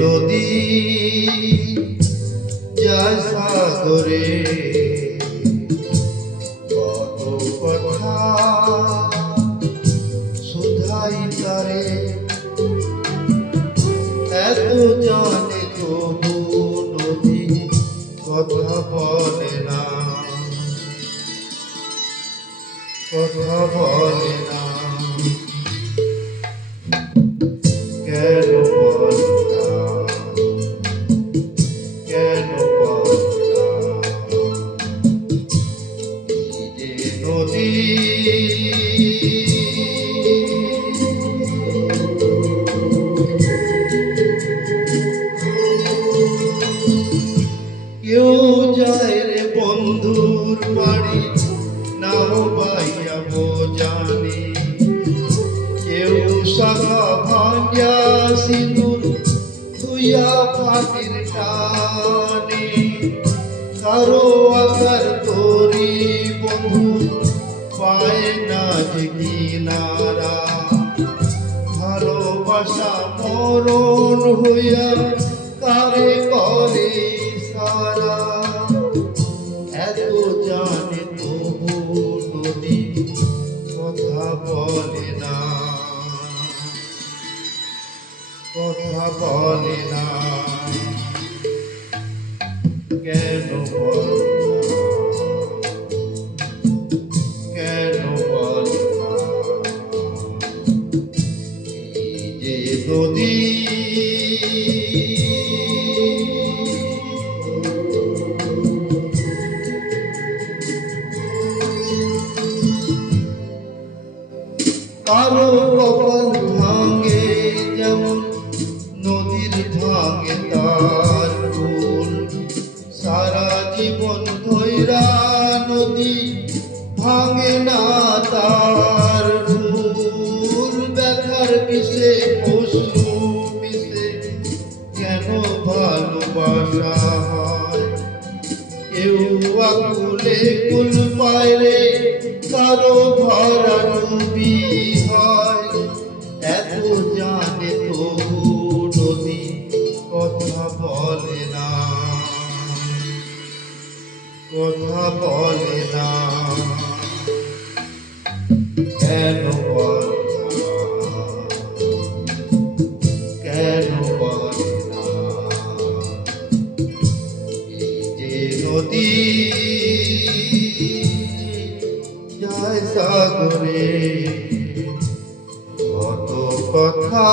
নদী যায় সাগরে, কত কথা শুধাই তারে, এত জানে তবু নদী কথা বলে না, কথা বলে না। কেন বলে না, কেন বলে না? এই যে নদী কেউ যায় রে বন্ধুর বাড়ি, নাও বাইয়া জানি, কেউ শাখা ভাঙ্গিয়া সিঁদুর ধুইয়া ফাটির টানে, কারো আকার তোরি বন্ধু পায় না যে কিনারা, ভালোবাসা মরণ হইয়া কারে করে সারা, এত জানে তবু নদী কথা বলে না, কথা বলে না। কেন বলে না, কেন বলে না? এই যে নদী কারো কপাল ভাঙে যেমন নদীর ভাঙে তার ফুল, সারা জীবন ধৈরা নদী ভাঙে না তার ফুল, ব্যথার বিষে পশু বিষে কেন ভালোবাসা হয়, কেউ আকুলে কুল পায় রে, কারো ভরা ডুবি হয়, এত জানে তবু নদী কথা বলে না, কথা বলে না। কেন বলে না, কেন বলে না? এই যে নদী যায় সাগরে, কত কথা